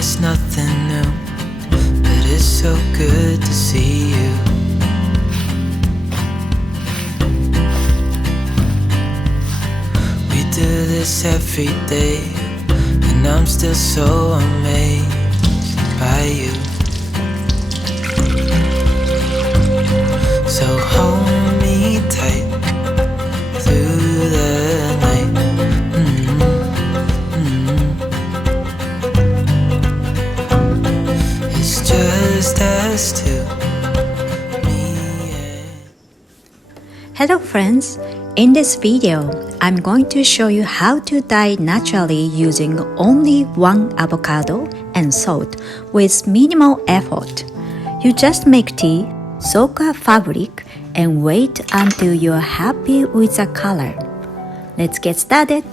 it's nothing new, but it's so good to see you. We do this every day, and I'm still so amazed by you. So hold me tight through the night. It's just us two, me and... Hello friends, in this video, I'm going to show you how to dye naturally using only one avocado and salt with minimal effort. You just make tea, soak a fabric, and wait until you're happy with the color. Let's get started.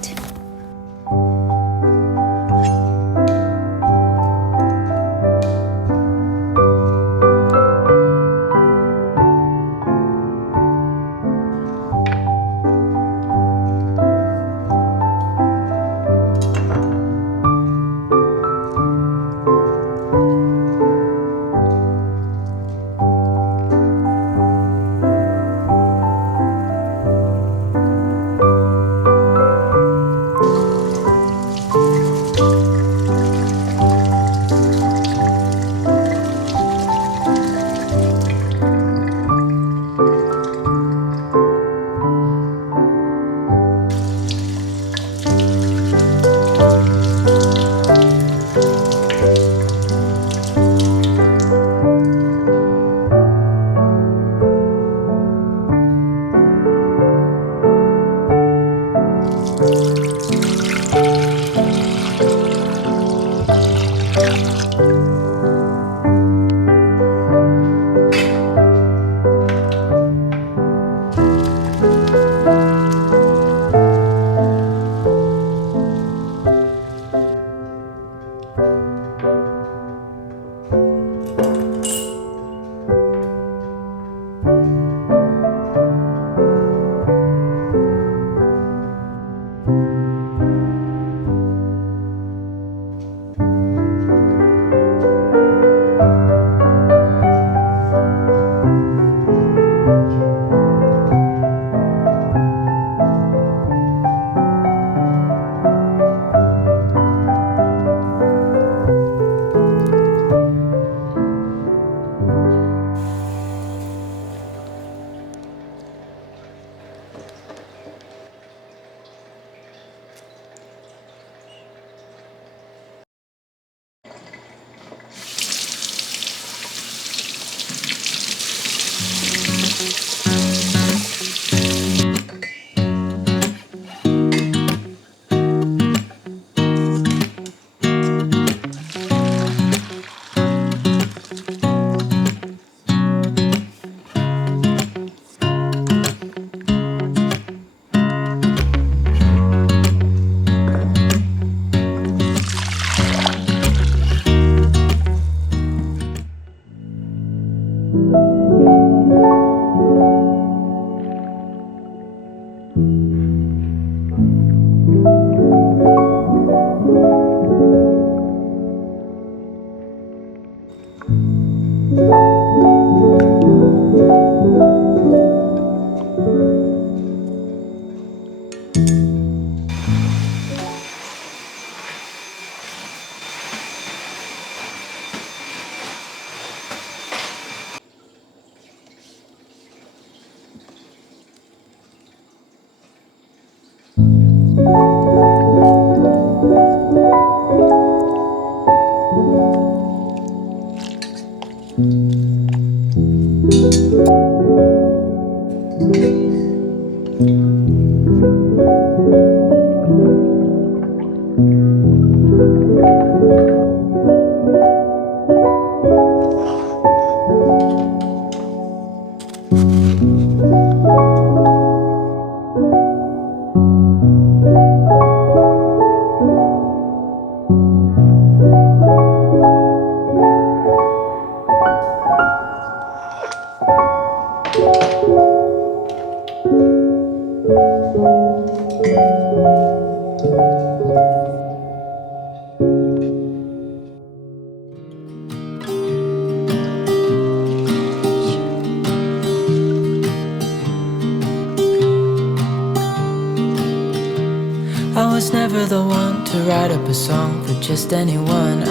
never the one to write up a song for just anyone.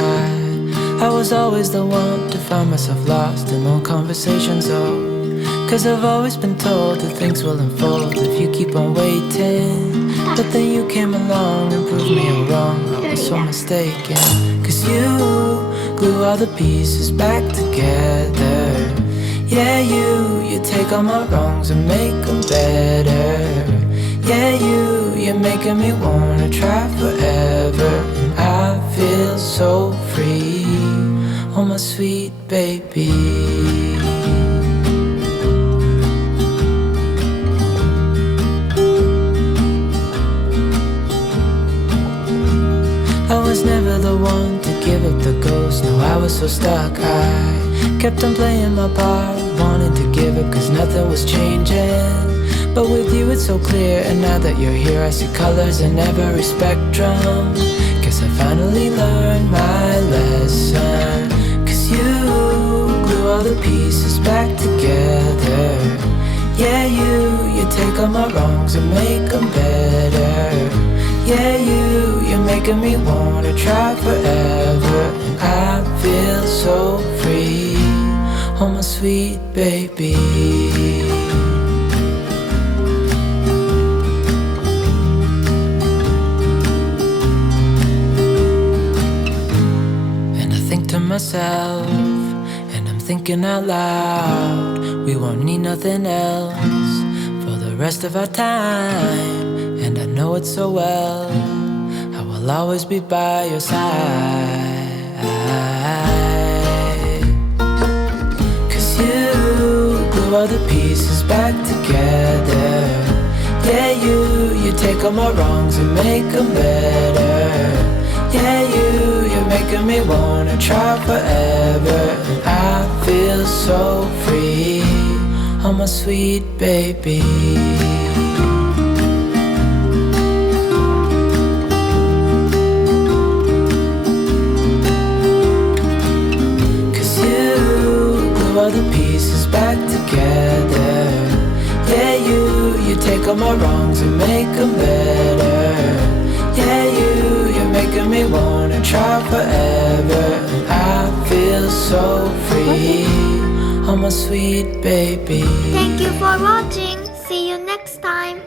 I was always the one to find myself lost in long conversations. Cause I've always been told that things will unfold if you keep on waiting. But then you came along and proved me all wrong. I was so mistaken. Cause you glue all the pieces back together. Yeah, you take all my wrongs and make them better. Yeah, you're making me wanna try forever. And I feel so free, oh my sweet baby. I was never the one to give up the ghost. No, I was so stuck. I kept on playing my part, wanting to give up cause nothing was changing. But with you it's so clear, and now that you're here I see colors in every spectrum. Guess I finally learned my lesson. Cause you glue all the pieces back together. Yeah, you take all my wrongs and make them better. Yeah, you're making me wanna try forever. And I feel so free, oh my sweet baby. Myself, and I'm thinking out loud, we won't need nothing else for the rest of our time. And I know it so well, I will always be by your side. Cause you glue all the pieces back together. Yeah, you take all my wrongs and make them better. Yeah, you're making me wanna try forever. And I feel so free, oh my sweet baby. Cause you glue all the pieces back together. Yeah, you take all my wrongs and make them better. Yeah, you're making me wanna try forever. And I feel so free, oh my sweet baby. Thank you for watching. See you next time.